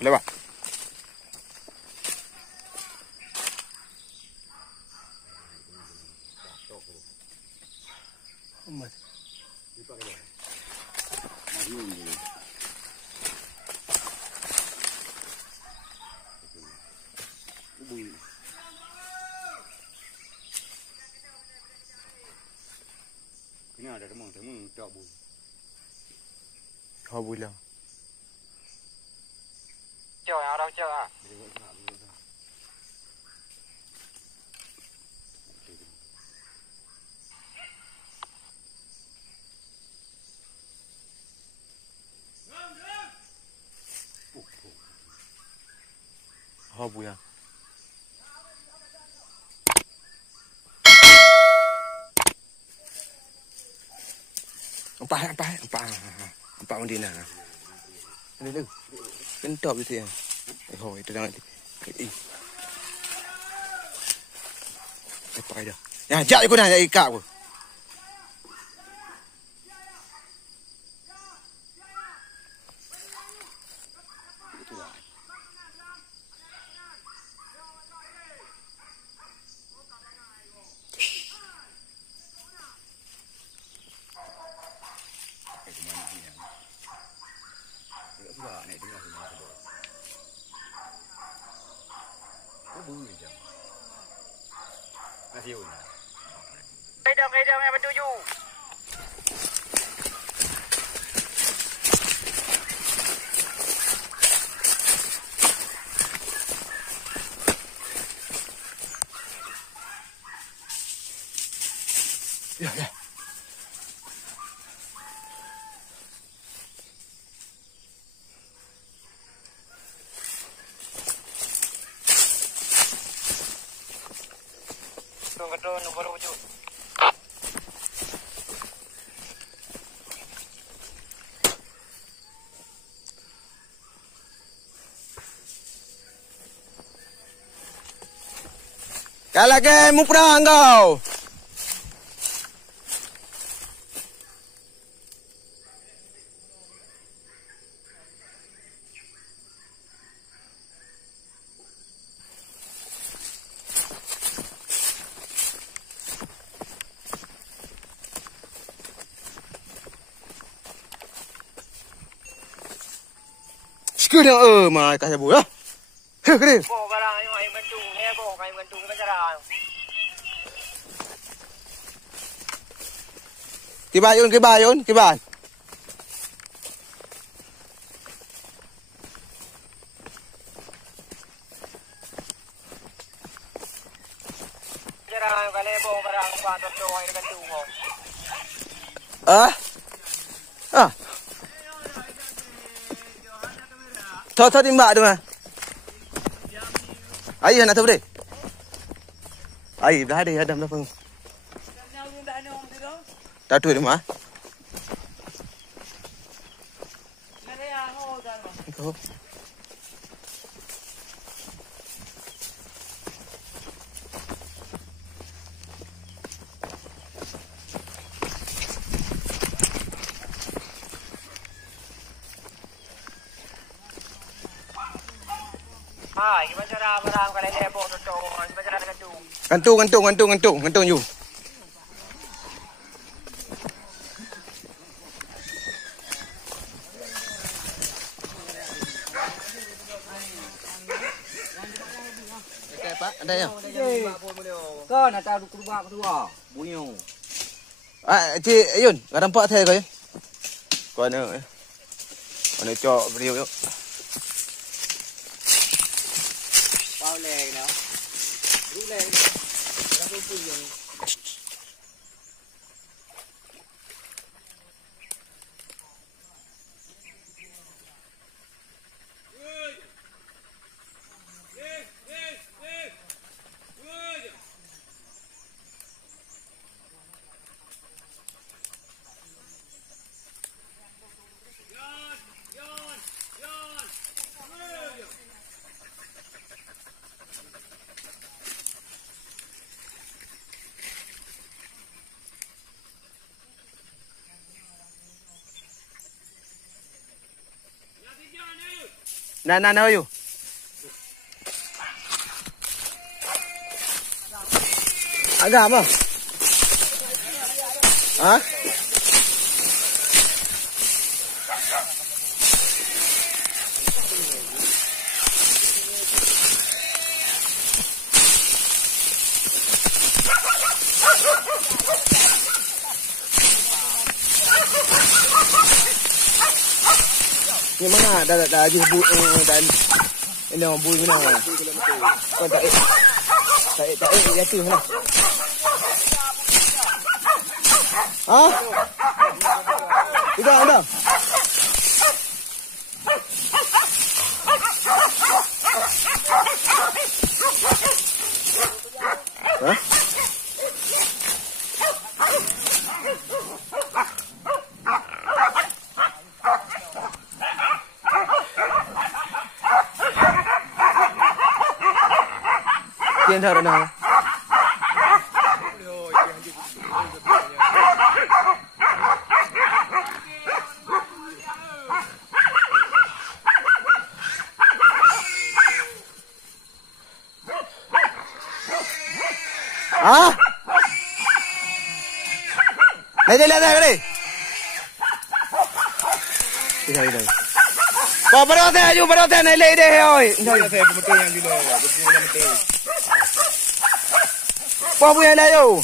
Lewat. Amat. Ini ada temu tak bu. Kau boleh. Chơi à, đâu chơi à? Kau boleh. Empat undina. Ada tu. Kentop tu ya. Oh, itu jangan. Apa dah? Ya, jak aku dah ikat aku. Kedang yang bertuju. Ya. Betul nombor wujud. Kalau ke mu perang kau. Sekarang mai kasih bu ya. Heh, kena. Bawa barang yang air bantu, bawa kain bantu ke pasar. Kibayun. Jarang kali bawa barang patut tu air bantu mo. Ah. Thọ timbak tu mah. Ai nak tahu deh. Ai dah ada dah pun. Tak tu mah. Kau. Hai, gimana barang kali bawa tu gantung. Gantung you. Pak, ada ya? Kau nak tahu kurba kedua, bunyo. Cik Ayun, kau nampak saya kau ya? Kau mana cok beliau yuk. Bao lè nữa. Rú lè. Ra cái gì. Nan ayo. Agak apa? Hah? Ni mana dah lagi bu dan ini bu mana? Kau tak ya tu mana? Ah? Udah. Hah? Kian thở nào? Hả? Đây cái đi. Đây. Có bắt đầu thế này lấy đây rồi. Qua bữa này đâu?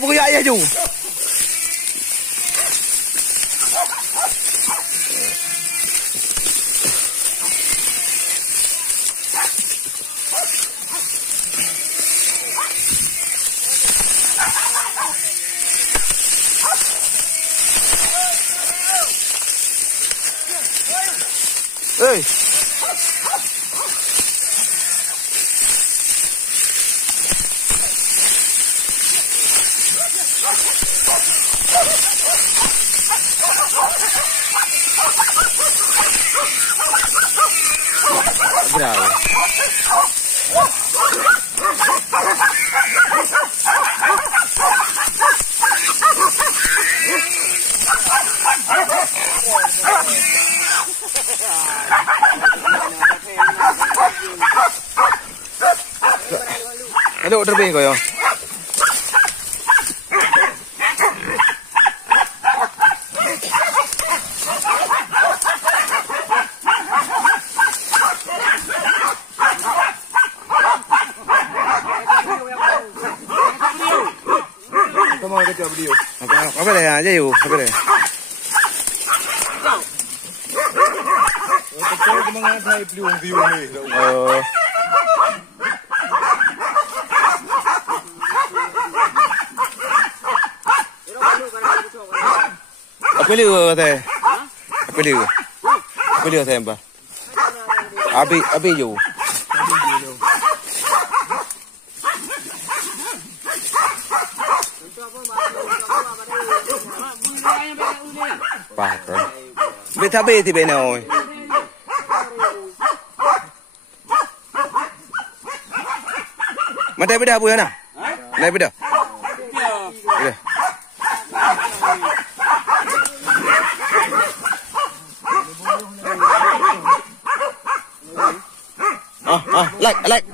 Buka ya jung. Ê. Bravo. Ada order pin kau ya? Kamu ada kerja video? Apa deh aja yuk? Apa deh? Betul mengenai video ni. Apa dia? Apa dia apa? Abi you. Patro. Betabe tibe na oi. Mata beda apa na? Lai beda. Beda. Like. Like.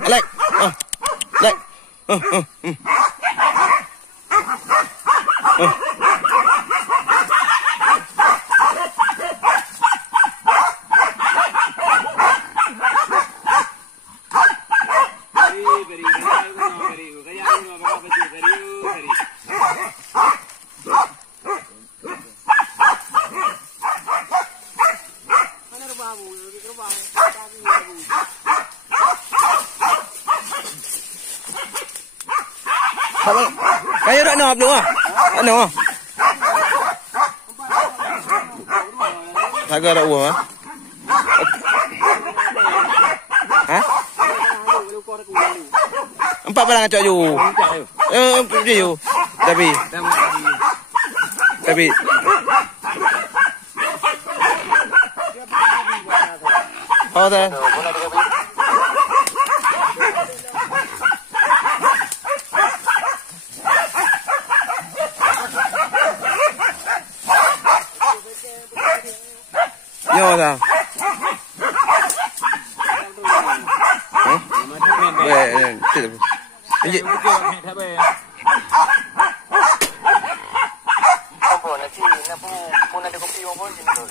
Kayo dah nop dulu ah. Ano? Agak ada uang ah. Hah? Empat barang cak you. Dia you. Tapi. Oh dah. no dah. Betul. Ini Apa nanti nak pun ada kopi pun gitu.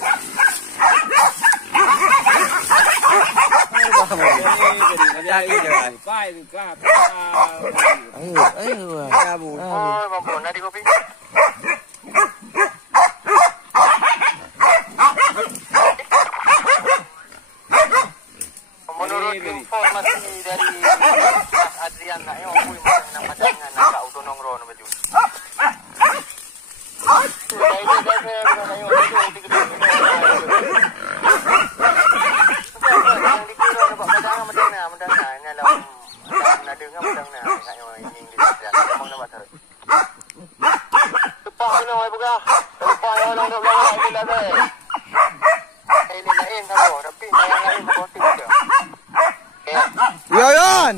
ayo. Oh, mampu nak di kopi. Menurut informasi dari Mas Adrian nak yang aku nak padangan nak kat Uto Nongro nak baju. Yan.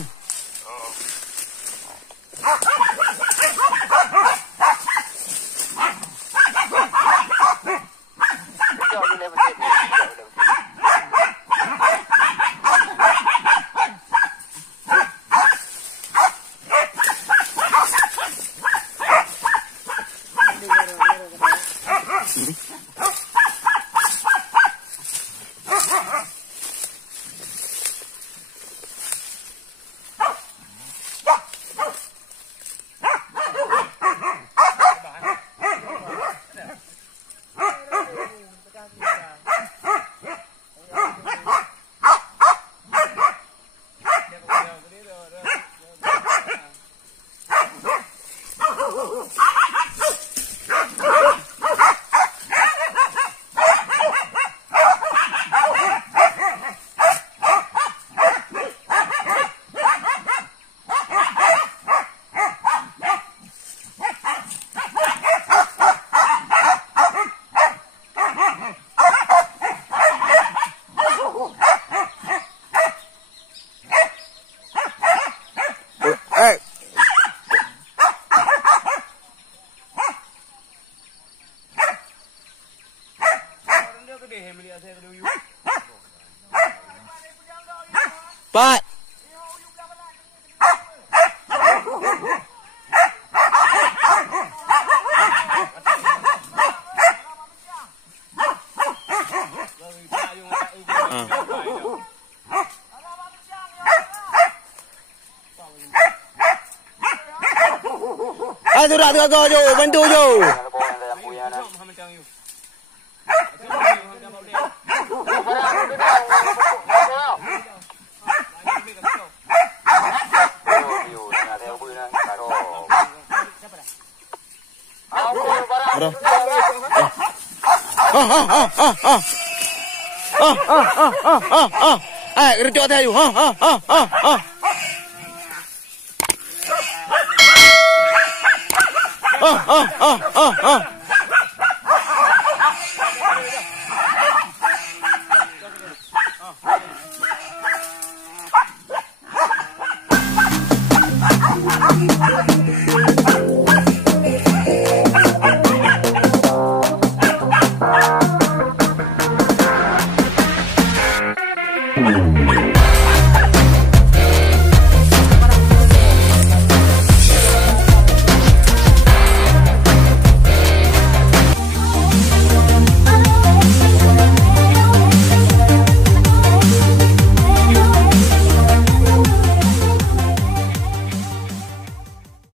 Pat. Tu dah tu jo, bantu jo. Kerja tayo.